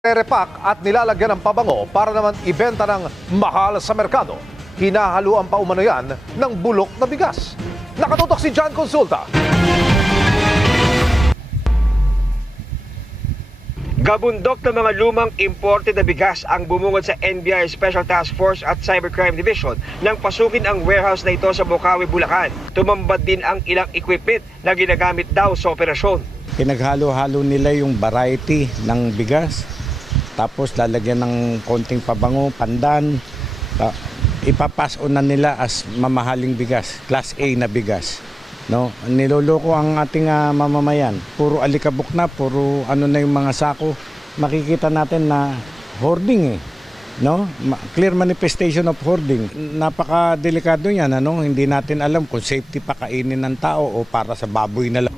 Repak at nilalagyan ng pabango para naman ibenta ng mahal sa merkado. Hinahaluan pa umano yan ng bulok na bigas. Nakatutok si John Consulta. Gabundok ng mga lumang imported na bigas ang bumungad sa NBI Special Task Force at Cybercrime Division nang pasukin ang warehouse na ito sa Bukawi, Bulacan. Tumambad din ang ilang equipment na ginagamit daw sa operasyon. Pinaghalo-halo nila yung variety ng bigas. Tapos lalagyan ng konting pabango, pandan. Ipapaso na nila as mamahaling bigas, class A na bigas. No, niloloko ang ating mamamayan. Puro alikabok na, puro ano na yung mga sako. Makikita natin na hoarding no? Clear manifestation of hoarding. Napaka-delikado niyan, ano? Hindi natin alam kung safety pa kainin ng tao o para sa baboy na lang.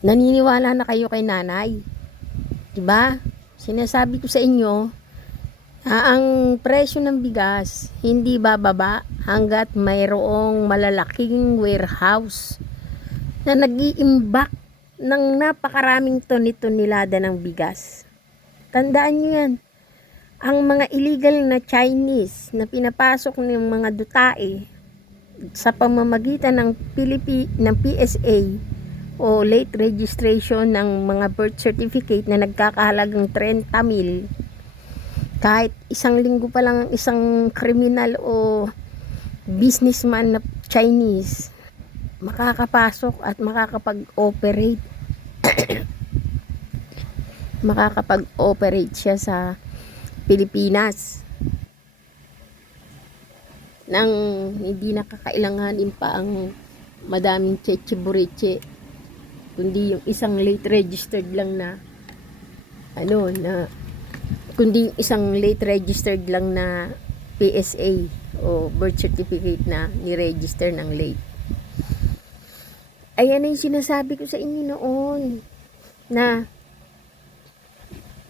Naniniwala na kayo kay nanay. Diba? Sinasabi ko sa inyo, ang presyo ng bigas hindi bababa hanggat mayroong malalaking warehouse na nag-iimbak ng napakaraming toni-tonelada ng bigas. Tandaan nyo yan. Ang mga illegal na Chinese na pinapasok ng mga dutae sa pamamagitan ng PSA o late registration ng mga birth certificate na nagkakahalagang 30,000, kahit isang linggo pa lang isang kriminal o businessman na Chinese makakapasok at makakapag-operate makakapag-operate siya sa Pilipinas nang hindi nakakailanganin pa ang madaming cheche-bureche, kundi yung isang late registered lang na PSA o birth certificate na ni-register ng late. Ayan na yung sinasabi ko sa inyo noon na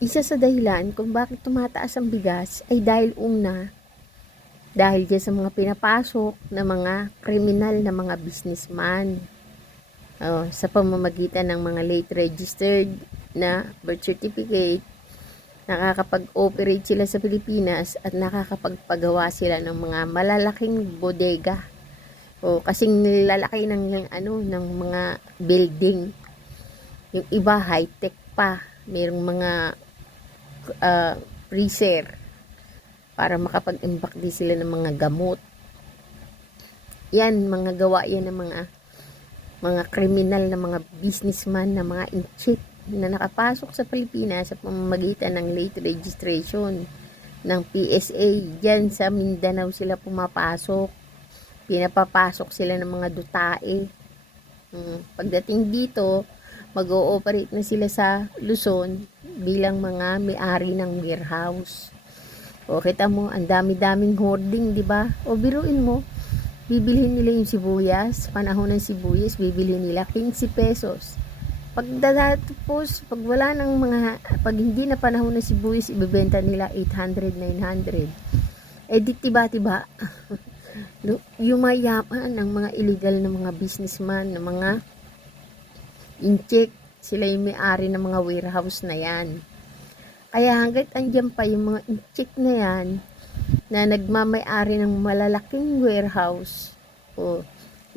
isa sa dahilan kung bakit tumataas ang bigas ay dahil dyan sa mga pinapasok na mga kriminal na mga businessman. Sa pamamagitan ng mga late registered na birth certificate, nakakapag-operate sila sa Pilipinas at nakakapagpagawa sila ng mga malalaking bodega o kasing nilalaki ng mga building. Yung iba high-tech pa, mayroong mga freezer para makapag-imbak din sila ng mga gamot. Yan, mga gawa yan ng mga kriminal na mga businessman na mga inchik na nakapasok sa Pilipinas sa pamamagitan ng late registration ng PSA. Diyan sa Mindanao sila pumapasok. Pinapapasok sila ng mga dutae. Pagdating dito, mag-ooperate na sila sa Luzon bilang mga may-ari ng warehouse. O kita mo, ang dami-daming hoarding, di ba? O biruin mo, bibilhin nila yung sibuyas, panahon ng sibuyas, bibilhin nila 15 pesos. Pag hindi na panahon ng sibuyas, ibebenta nila 800, 900. Eh di tiba-tiba, yumayaman ng mga illegal na mga businessman, na mga incheck, sila yung may-ari ng mga warehouse na yan. Kaya hanggat andyan pa yung mga incheck na yan, na nagmamay-ari ng malalaking warehouse,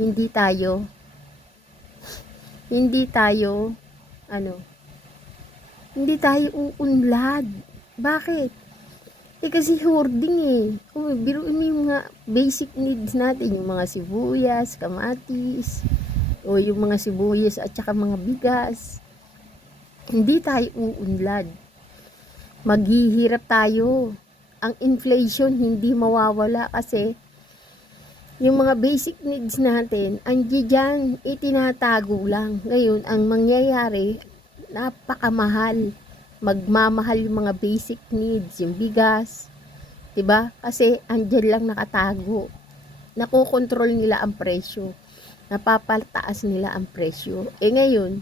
hindi tayo uunlad. Bakit? Kasi hoarding biruin mo yung mga basic needs natin, yung mga sibuyas, kamatis, o yung mga sibuyas at saka mga bigas. Hindi tayo uunlad. Maghihirap tayo. Ang inflation hindi mawawala kasi yung mga basic needs natin, andiyan, itinatago lang. Ngayon, ang mangyayari, napakamahal. Magmamahal yung mga basic needs, yung bigas. Diba? Kasi andiyan lang nakatago. Nakokontrol nila ang presyo. Napapataas nila ang presyo. Ngayon,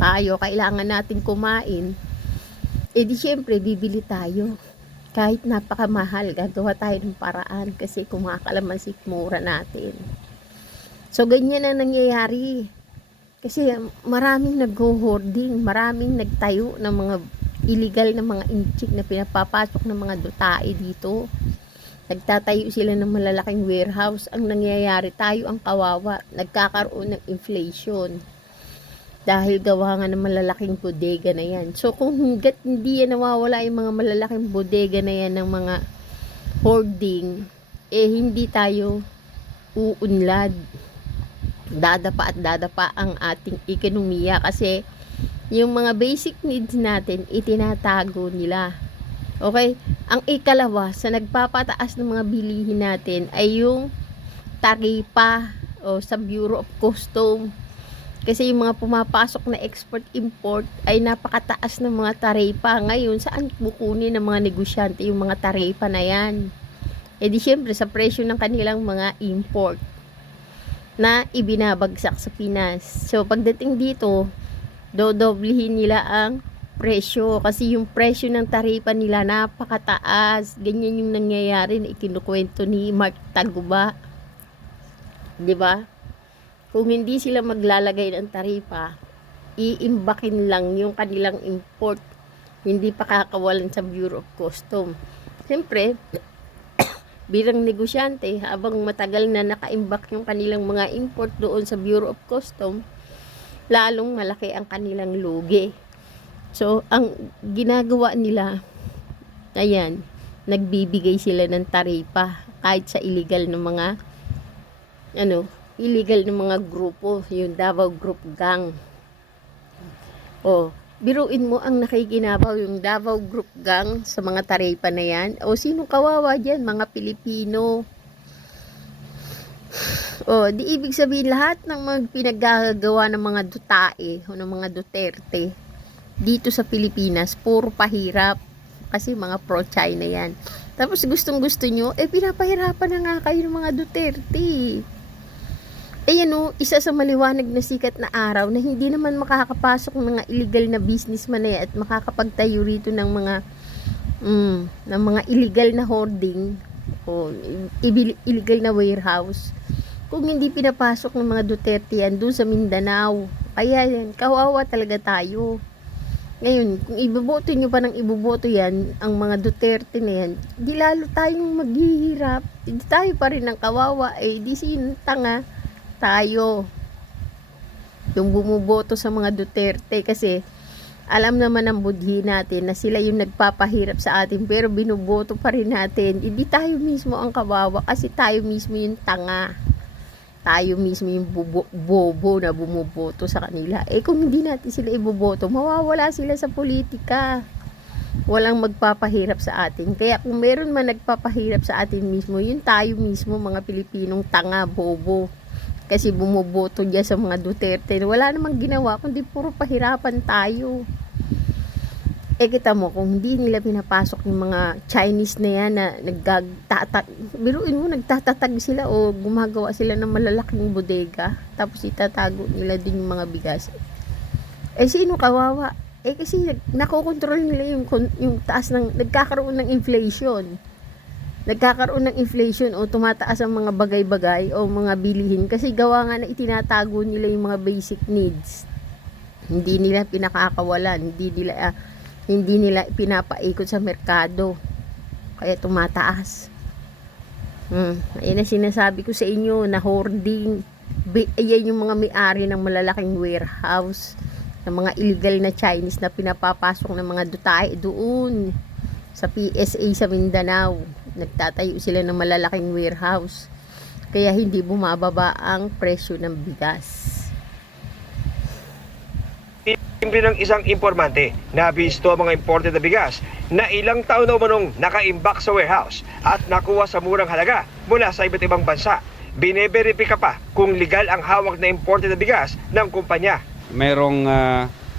tayo, kailangan natin kumain. Di syempre, bibili tayo. Kahit napakamahal, gagawa tayo ng paraan kasi kumakalamansi mura natin. So, ganyan ang nangyayari. Kasi maraming nag-hoarding, maraming nagtayo ng mga illegal na mga inchik na pinapapasok ng mga dutae dito. Nagtatayo sila ng malalaking warehouse. Ang nangyayari, tayo ang kawawa. Nagkakaroon ng inflation. Dahil gawa nga ng malalaking bodega na yan. So kung hanggat hindi yan nawawala yung mga malalaking bodega na yan ng mga hoarding, hindi tayo uunlad. Dadapa at dadapa ang ating ekonomiya kasi yung mga basic needs natin itinatago nila. Okay? Ang ikalawa sa nagpapataas ng mga bilihin natin ay yung taripa o sa Bureau of Customs. Kasi yung mga pumapasok na export-import ay napakataas ng mga taripa. Ngayon, saan kukunin ng mga negosyante yung mga taripa na yan? Di syempre sa presyo ng kanilang mga import na ibinabagsak sa Pinas. So pagdating dito, dodoblihin nila ang presyo kasi yung presyo ng taripa nila napakataas. Ganyan yung nangyayari na ikinukwento ni Mark Taguba. 'Di ba? Kung hindi sila maglalagay ng taripa, iimbakin lang yung kanilang import. Hindi pa kakawalan sa Bureau of Customs. Siyempre, bilang negosyante, habang matagal na nakaimbak yung kanilang mga import doon sa Bureau of Customs, lalong malaki ang kanilang lugi. So, ang ginagawa nila, ayan, nagbibigay sila ng taripa kahit sa illegal ng mga illegal ng mga grupo, yung Davao Group Gang. Biruin mo ang nakikinabaw yung Davao Group Gang sa mga taripa na yan. Sino kawawa dyan? Mga Pilipino. Di ibig sabihin lahat ng mga pinaggagawa ng mga dutae o ng mga Duterte dito sa Pilipinas, puro pahirap. Kasi mga pro-China yan. Tapos gustong-gusto nyo, pinapahirapan na nga kayo ng mga Duterte. Isa sa maliwanag na sikat na araw na hindi naman makakapasok ng mga illegal na businessman na yan at makakapagtayo rito ng mga illegal na hoarding o illegal na warehouse kung hindi pinapasok ng mga Duterte yan doon sa Mindanao. Kaya yan, kawawa talaga tayo. Ngayon, kung iboboto nyo pa ng iboboto yan, ang mga Duterte na yan, di lalo tayong maghihirap. Di tayo pa rin ang kawawa. Di sino tanga tayo yung bumuboto sa mga Duterte kasi alam naman ng budhi natin na sila yung nagpapahirap sa atin pero binuboto pa rin natin. Hindi tayo mismo ang kawawa kasi tayo mismo yung tanga, tayo mismo yung bobo na bumuboto sa kanila. Kung hindi natin sila iboboto, mawawala sila sa politika, walang magpapahirap sa atin. Kaya kung meron man nagpapahirap sa atin mismo, yun tayo mismo mga Pilipinong tanga, bobo. Kasi bumuboto dyan sa mga Duterte. Wala namang ginawa, kundi puro pahirapan tayo. Kita mo, kung hindi nila pinapasok yung mga Chinese na yan na biruin mo, nagtatatag sila o gumagawa sila ng malalaking bodega. Tapos itatago nila din yung mga bigas. Sino kawawa? Kasi nakokontrol nila yung taas ng, nagkakaroon ng inflation. Nagkakaroon ng inflation o tumataas ang mga bagay-bagay o mga bilihin kasi gawa nga na itinatago nila yung mga basic needs. Hindi nila pinakakawalan, hindi nila pinapaikot sa merkado. Kaya tumataas. Ayan na sinasabi ko sa inyo na hoarding. Ayan yung mga may-ari ng malalaking warehouse, ng mga illegal na Chinese na pinapapasok ng mga dutae doon sa PSA sa Mindanao. Nagtatayo sila ng malalaking warehouse. Kaya hindi bumababa ang presyo ng bigas. Timbre ng isang impormante na bisto ang mga imported na bigas na ilang taon na umanong nakaimbak sa warehouse at nakuha sa murang halaga mula sa iba't ibang bansa. Bineberipika pa kung legal ang hawak na imported na bigas ng kumpanya. Mayroong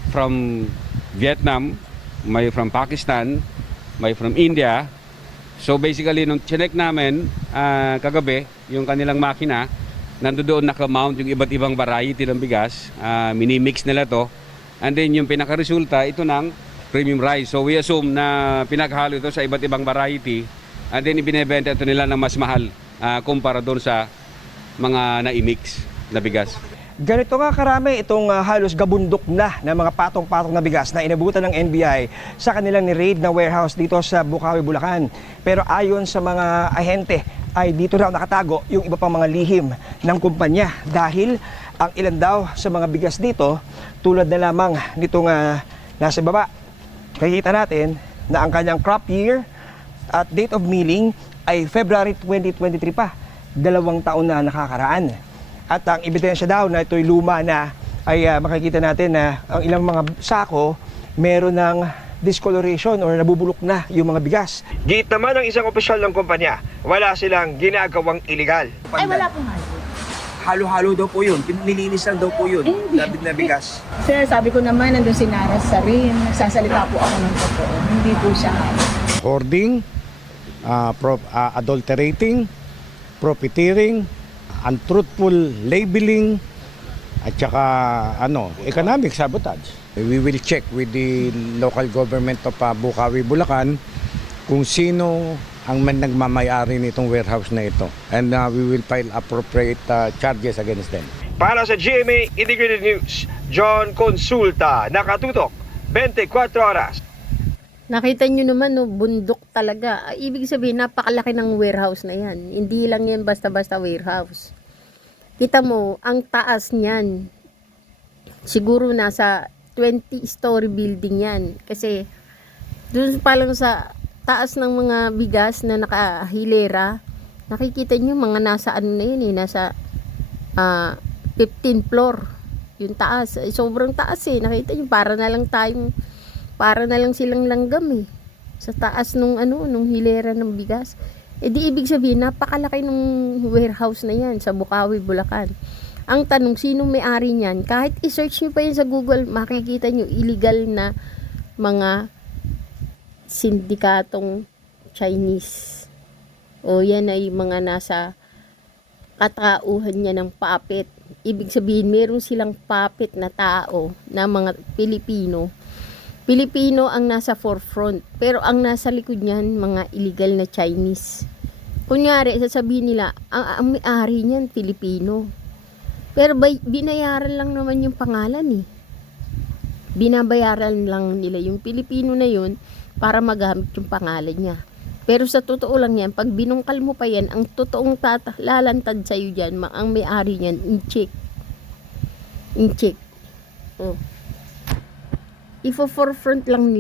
from Vietnam, may from Pakistan, may from India. So basically, nung chinek namin kagabi, yung kanilang makina, nandoon naka-mount yung iba't ibang variety ng bigas. Minimix nila to. And then yung pinaka-resulta, ito ng premium rice. So we assume na pinaghalo ito sa iba't ibang variety. And then ibinebenta ito nila ng mas mahal kumpara doon sa mga na-mix na bigas. Ganito nga karami itong halos gabundok na mga patong-patong na bigas na inabutan ng NBI sa kanilang ni-raid na warehouse dito sa Bukawi, Bulacan. Pero ayon sa mga ahente ay dito raw nakatago yung iba pang mga lihim ng kumpanya dahil ang ilan daw sa mga bigas dito tulad na lamang nitong nasa baba. Nakikita natin na ang kanyang crop year at date of milling ay February 2023 pa, 2 taon na nakakaraan. At ang ebidensya daw na ito'y luma na ay makikita natin na ang ilang mga sako meron ng discoloration or nabubulok na yung mga bigas. Git naman ng isang opisyal ng kumpanya, wala silang ginagawang iligal. Ay, wala pong halo. Halo-halo daw po yun, nilinisan daw po yun, labid na bigas. Sir, sabi ko naman, nandun si Naras sa rin. Nagsasalita po ako ng totoo. Hindi po siya halo. Hoarding, adulterating, profiteering, untruthful labeling, at saka economic sabotage. We will check with the local government of Bukawi, Bulacan kung sino ang nagmamayari nitong warehouse na ito. And we will file appropriate charges against them. Para sa GMA Integrated News, John Consulta, nakatutok, 24 oras. Nakita nyo naman, no, bundok talaga. Ibig sabihin, napakalaki ng warehouse na yan. Hindi lang yan basta-basta warehouse. Kita mo, ang taas niyan, siguro nasa 20-story building yan. Kasi, dun pa lang sa taas ng mga bigas na nakahilera, nakikita nyo, mga nasa ano na yun, nasa 15th floor. Yung taas, sobrang taas nakita nyo, para na lang silang langgam sa taas nung hilera ng bigas. Di ibig sabihin napakalaki ng warehouse na yan sa Bukawi, Bulacan. Ang tanong, sino may-ari niyan? Kahit i-search niyo pa yan sa Google, makikita niyo illegal na mga sindikatong Chinese. O yan ay mga nasa katauhan niya ng puppet. Ibig sabihin meron silang puppet na tao na mga Pilipino ang nasa forefront, pero ang nasa likod niyan, mga illegal na Chinese. Kunyari, sasabihin nila, ang may-ari niyan, Pilipino. Pero binayaran lang naman yung pangalan Binabayaran lang nila yung Pilipino na yun para magamit yung pangalan niya. Pero sa totoo lang yan, pag binungkal mo pa yan, ang totoong lalantad sa'yo dyan, ang may-ari niyan, in-check. Ifo-forefront lang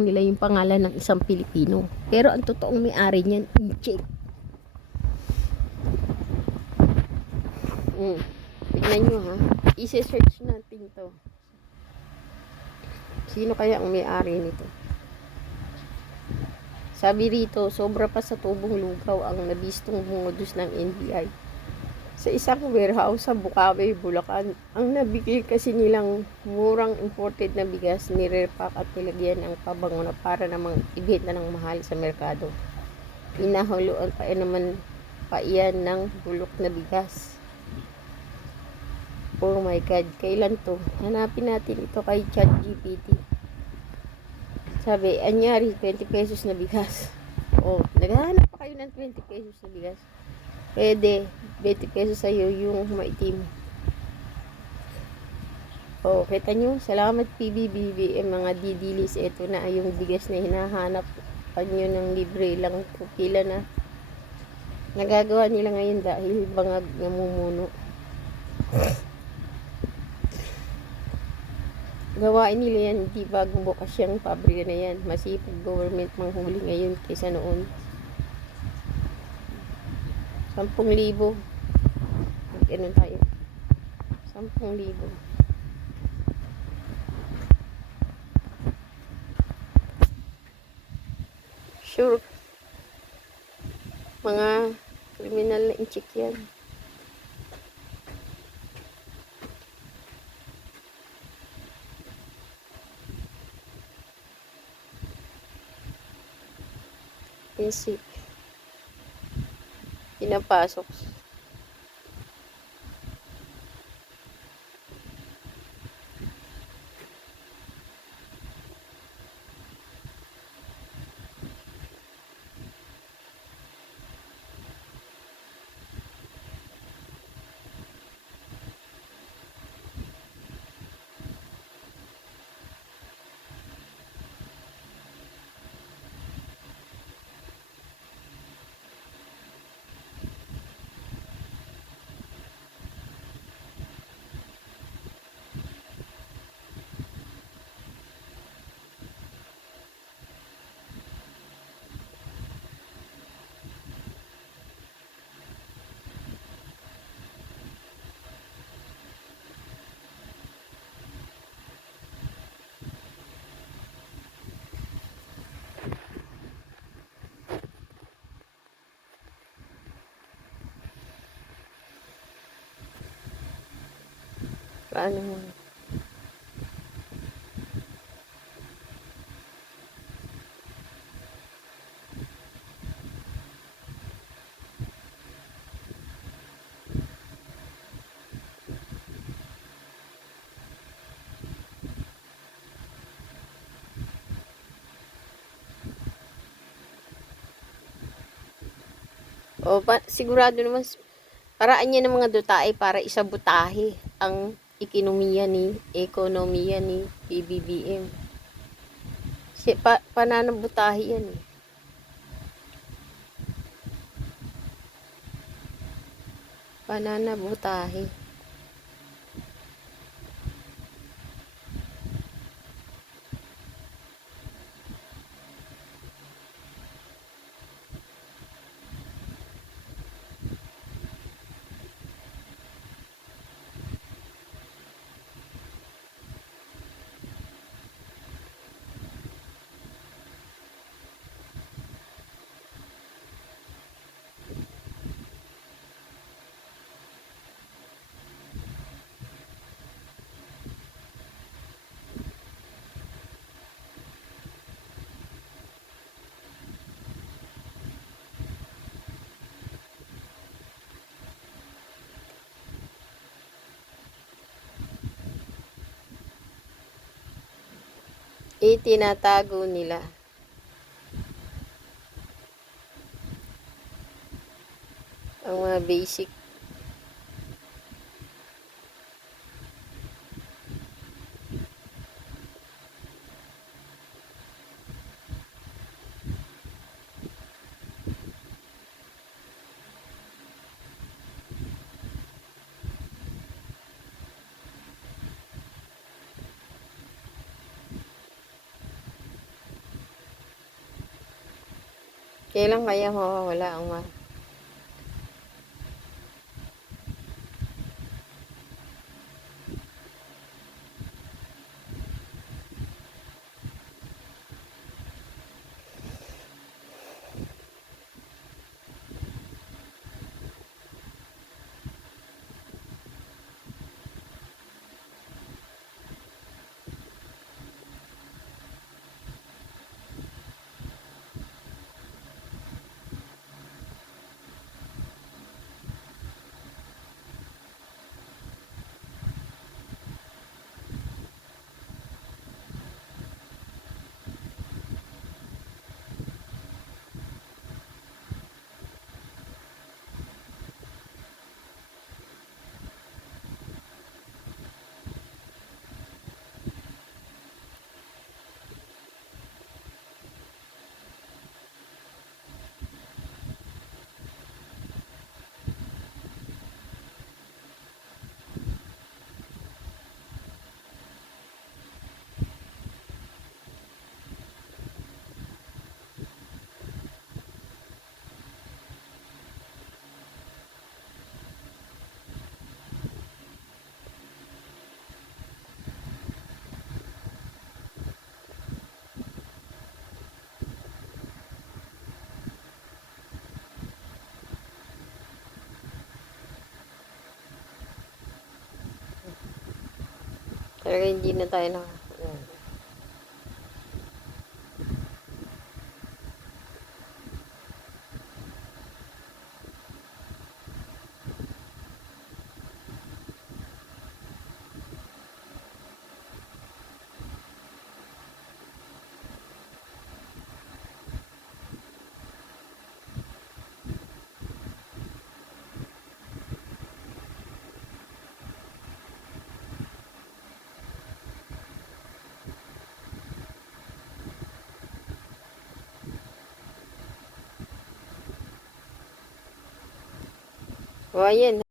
nila yung pangalan ng isang Pilipino. Pero ang totoong may-ari niyan, in-check. Tignan nyo i-search natin to. Sino kaya ang may-ari nito? Sabi rito, sobra pa sa tubong lugaw ang nabistong bungudus ng NBI. Sa isang warehouse sa Bukawi, Bulacan, ang nabigay kasi nilang murang imported na bigas, nirepack at nilagyan ng pabango na para namang ibenta ng mahal sa merkado. Inahuluan pa naman pa iyan ng bulok na bigas. Oh my God, kailan to? Hanapin natin ito kay ChatGPT. Sabi, anyari, 20 pesos na bigas. Naghahanap pa kayo ng 20 pesos na bigas. Pwede, 20 pesos sa'yo yung maitim. Kita nyo, salamat PBBM mga didilis. Ito na yung bigas na hinahanap nyo ng libre lang. Pila na. Nagagawa nila ngayon dahil bangag namumuno. Gawain nila yan, di bagong bukas yung pabrika na yan. Masipag government manghuli ngayon kaysa noon. 10,000. Mag-ano tayo? 10,000. Sure. Mga kriminal na inchik yan. Insik. Pinapasok. Paano mo? O, sigurado naman, paraan niya ng mga dutae para isabutahe ang ekonomiya ni PBBM. Pananabutahe yan eh. Pananabutahe. Tinatago nila. Ang mga basic. Kailan kaya mawawala ang talaga hindi na tayo na. O, ayan.